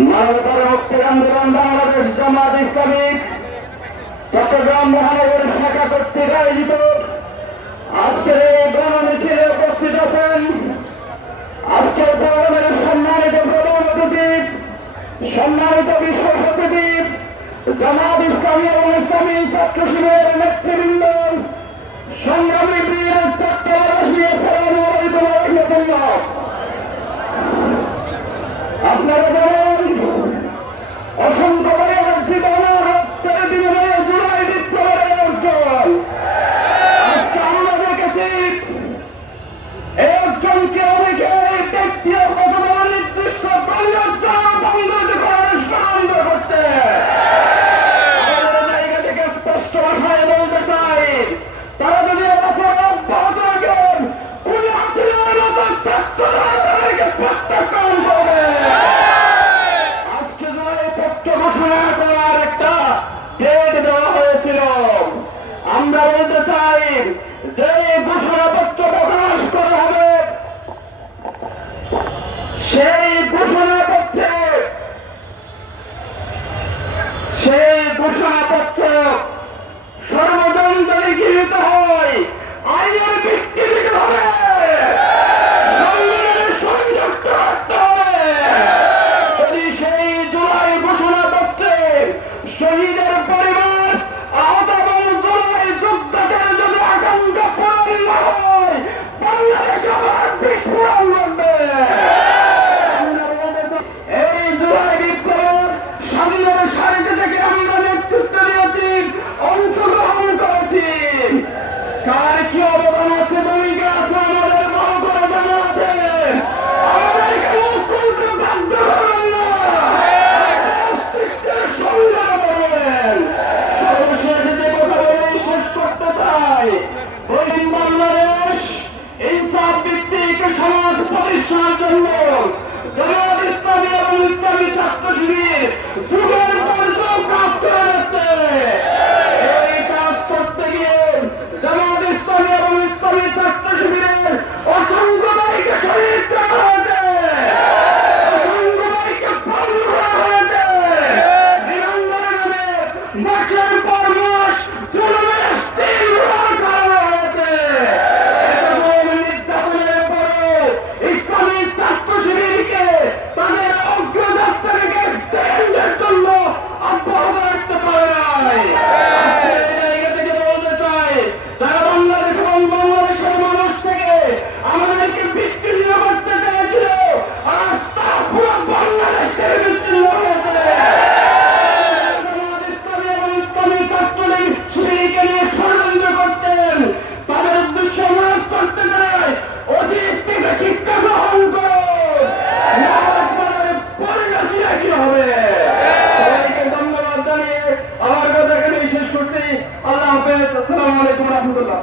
মানবতার মুক্তি আন্দোলন বাংলাদেশ জামাত ইসলামী চট্টগ্রাম মহানগর শাখা কর্তৃক আয়োজিত আজকের এই গণমিছিলে উপস্থিত আছেন আজকের প্রোগ্রামের সম্মানিত প্রধান অতিথি, সম্মানিত বিশ্ব সচিব, জামাত ইসলামী এবং ইসলামী ছাত্র শিবিরের নেতৃবৃন্দ, সংগ্রামী বীর চট্টগ্রামবাসী, আসসালামু আলাইকুম ওয়া রাহমাতুল্লাহ। আপনারা জানেন অসংখ্য জীবন রক্তের বিনিময়ে জুলাই বিপ্লবের অর্জন। আজকে আমরা দেখেছি একজনকে অনেকে ব্যক্তিগত নির্দিষ্ট দলীয় বন্ধ করার ষড়যন্ত্র করছে। আমাদের জায়গা থেকে স্পষ্ট ভাষায় বলতে চাই, তারা যদি এবছর অব্যাহত রাখেন কোন হাসিনার মতো ছাত্রদেরকে প্রত্যাখ্যান করবে। আজকে জুলাই পত্র ঘোষণা করার একটা ডেট দেওয়া হয়েছিল। আমরা বলতে চাই যে ঘোষণাপত্র প্রকাশ করা হবে, সেই ঘোষণাপত্র সর্বজনতায় গৃহীত হয়, আইনের ভিত্তিতে হবে, সংবিধানের সংযুক্ত করতে হবে। যদি সেই জুলাই ঘোষণাপত্রে শহীদের পরিবার, আহত এবং জুলাই যোদ্ধাদের যদি আকাঙ্ক্ষা পূরণ না হয়, বাংলাদেশ আবার বিস্ফোরণ ঘটবে। এই জুলাই বিপ্লব স্বাধীনের সারিতে থেকে আমরা নেতৃত্ব দিয়েছি, অংশগ্রহণ করেছি। কার কি অবদান আছে, ভূমিকা আছে, আমাদের বড় করে জানা আছে। আমাদেরকে মুখ খুলতে বাধ্য করবেন না, মস্তিষ্কের সংগ্রাম করবেন। সর্বশেষ যে কথা বলে শেষ করতে চাই, ওই বাংলাদেশ ইনসাফ ভিত্তিক সমাজ প্রতিষ্ঠার জন্য জামাত ইসলামী এবং ইসলামী ছাত্র শিবির যুগের পর যুগ কাজ করে যাচ্ছে। এই কাজ করতে গিয়ে জামাত ইসলামী এবং ইসলামী ছাত্র শিবিরের অসংখ্য ভাইকে শহীদ করা হয়েছে, অসংখ্য ভাইকে খুন করা হয়েছে। বিরঙ্গনের নামে মাসের পর মাস জুলুমের স্টিল রোল করা হয়েছে। নির্যাতনের পরে ইসলামী ছাত্র শিবিরকে তাদের অগ্রযাত্রাকে এক্সটেন্ডের জন্য অব্যাহত রাখতে পারে নাই। এই জায়গা থেকে বলতে চাই, তারা বাংলাদেশ এবং বাংলাদেশের মানুষ থেকে আমাদেরকে বিচ্ছিন্ন করতে চেয়েছিল, আজ তারা পুরো বাংলাদেশ থেকে বিচ্ছিন্ন হয়েছে। ইসলামী এবং ইসলামী ছাত্রলীগ শিবিরকে নিয়ে ষড়যন্ত্র করতেন, তাদের উদ্দেশ্য মনে করতে চায় অতীত থেকে শিক্ষা গ্রহণ করো, পরিণতি কি হবে। সবাইকে ধন্যবাদ জানিয়ে আমার কথা এখানে শেষ করছি। আল্লাহ হাফেজ। আসসালামু আলাইকুম রহমতুল্লাহ।